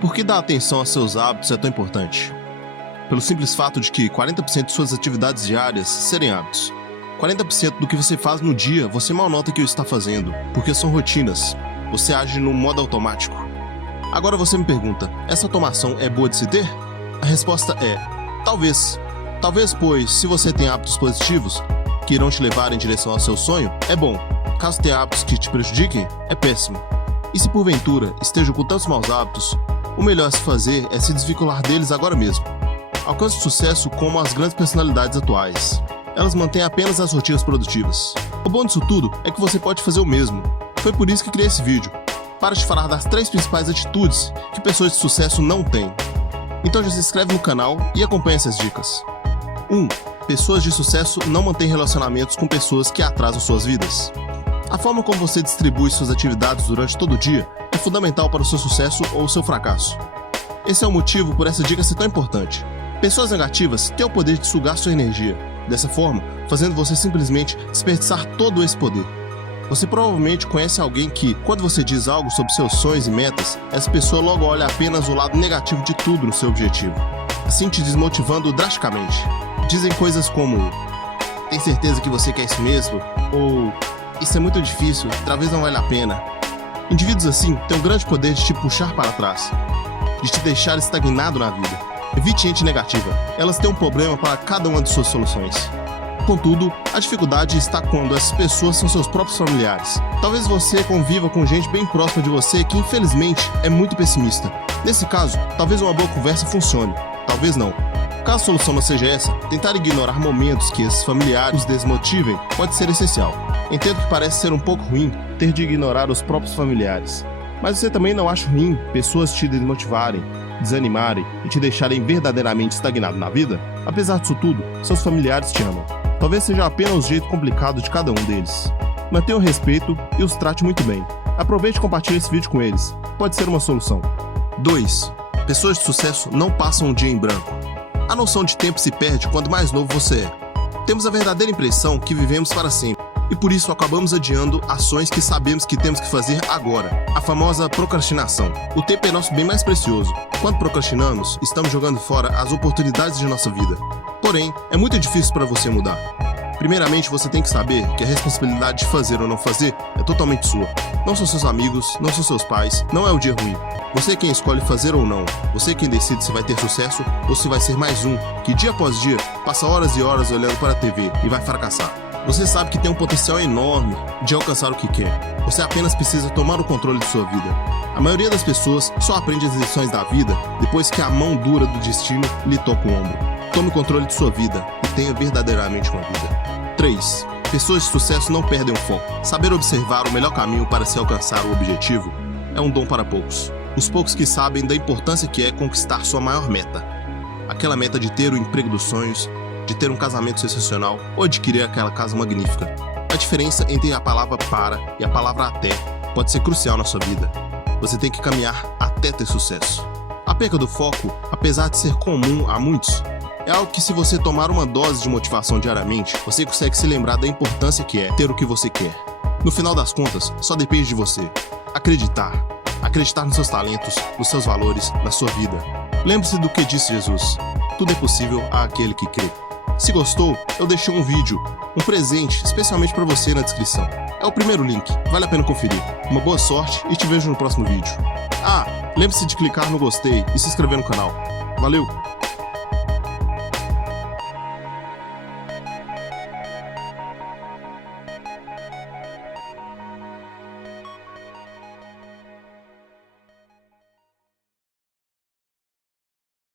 Por que dar atenção a seus hábitos é tão importante? Pelo simples fato de que 40% de suas atividades diárias serem hábitos. 40% do que você faz no dia você mal nota que o está fazendo, porque são rotinas. Você age no modo automático. Agora você me pergunta, essa automação é boa de se ter? A resposta é, talvez. Talvez, pois, se você tem hábitos positivos, que irão te levar em direção ao seu sonho, é bom. Caso tenha hábitos que te prejudiquem, é péssimo. E se porventura esteja com tantos maus hábitos, o melhor a se fazer é se desvincular deles agora mesmo. Alcance o sucesso como as grandes personalidades atuais. Elas mantêm apenas as rotinas produtivas. O bom disso tudo é que você pode fazer o mesmo. Foi por isso que criei esse vídeo, para te falar das 3 principais atitudes que pessoas de sucesso não têm. Então já se inscreve no canal e acompanha essas dicas. 1. Pessoas de sucesso não mantêm relacionamentos com pessoas que atrasam suas vidas. A forma como você distribui suas atividades durante todo o dia é fundamental para o seu sucesso ou o seu fracasso. Esse é o motivo por essa dica ser tão importante. Pessoas negativas têm o poder de sugar sua energia, dessa forma, fazendo você simplesmente desperdiçar todo esse poder. Você provavelmente conhece alguém que, quando você diz algo sobre seus sonhos e metas, essa pessoa logo olha apenas o lado negativo de tudo no seu objetivo, assim te desmotivando drasticamente. Dizem coisas como: tem certeza que você quer isso mesmo? Ou isso é muito difícil, talvez não valha a pena. Indivíduos assim têm um grande poder de te puxar para trás, de te deixar estagnado na vida. Evite gente negativa, elas têm um problema para cada uma de suas soluções. Contudo, a dificuldade está quando essas pessoas são seus próprios familiares. Talvez você conviva com gente bem próxima de você que infelizmente é muito pessimista. Nesse caso, talvez uma boa conversa funcione, talvez não. Caso a solução não seja essa, tentar ignorar momentos que esses familiares os desmotivem pode ser essencial. Entendo que parece ser um pouco ruim ter de ignorar os próprios familiares, mas você também não acha ruim pessoas te desmotivarem, desanimarem e te deixarem verdadeiramente estagnado na vida? Apesar disso tudo, seus familiares te amam. Talvez seja apenas o jeito complicado de cada um deles. Mantenha o respeito e os trate muito bem. Aproveite e compartilhe esse vídeo com eles. Pode ser uma solução. 2. Pessoas de sucesso não passam um dia em branco. A noção de tempo se perde quanto mais novo você é. Temos a verdadeira impressão que vivemos para sempre, e por isso acabamos adiando ações que sabemos que temos que fazer agora. A famosa procrastinação. O tempo é nosso bem mais precioso. Quando procrastinamos, estamos jogando fora as oportunidades de nossa vida. Porém, é muito difícil para você mudar. Primeiramente, você tem que saber que a responsabilidade de fazer ou não fazer é totalmente sua. Não são seus amigos, não são seus pais, não é o dia ruim. Você é quem escolhe fazer ou não. Você é quem decide se vai ter sucesso ou se vai ser mais um que dia após dia passa horas e horas olhando para a TV e vai fracassar. Você sabe que tem um potencial enorme de alcançar o que quer. Você apenas precisa tomar o controle de sua vida. A maioria das pessoas só aprende as lições da vida depois que a mão dura do destino lhe toca o ombro. Tome o controle de sua vida e tenha verdadeiramente uma vida. 3. Pessoas de sucesso não perdem o foco. Saber observar o melhor caminho para se alcançar o objetivo é um dom para poucos. Os poucos que sabem da importância que é conquistar sua maior meta. Aquela meta de ter o emprego dos sonhos, de ter um casamento sensacional ou adquirir aquela casa magnífica. A diferença entre a palavra para e a palavra até pode ser crucial na sua vida. Você tem que caminhar até ter sucesso. A perca do foco, apesar de ser comum a muitos, é algo que, se você tomar uma dose de motivação diariamente, você consegue se lembrar da importância que é ter o que você quer. No final das contas, só depende de você. Acreditar. Acreditar nos seus talentos, nos seus valores, na sua vida. Lembre-se do que disse Jesus: tudo é possível àquele que crê. Se gostou, eu deixei um vídeo, um presente especialmente para você na descrição. É o primeiro link, vale a pena conferir. Uma boa sorte e te vejo no próximo vídeo. Lembre-se de clicar no gostei e se inscrever no canal. Valeu!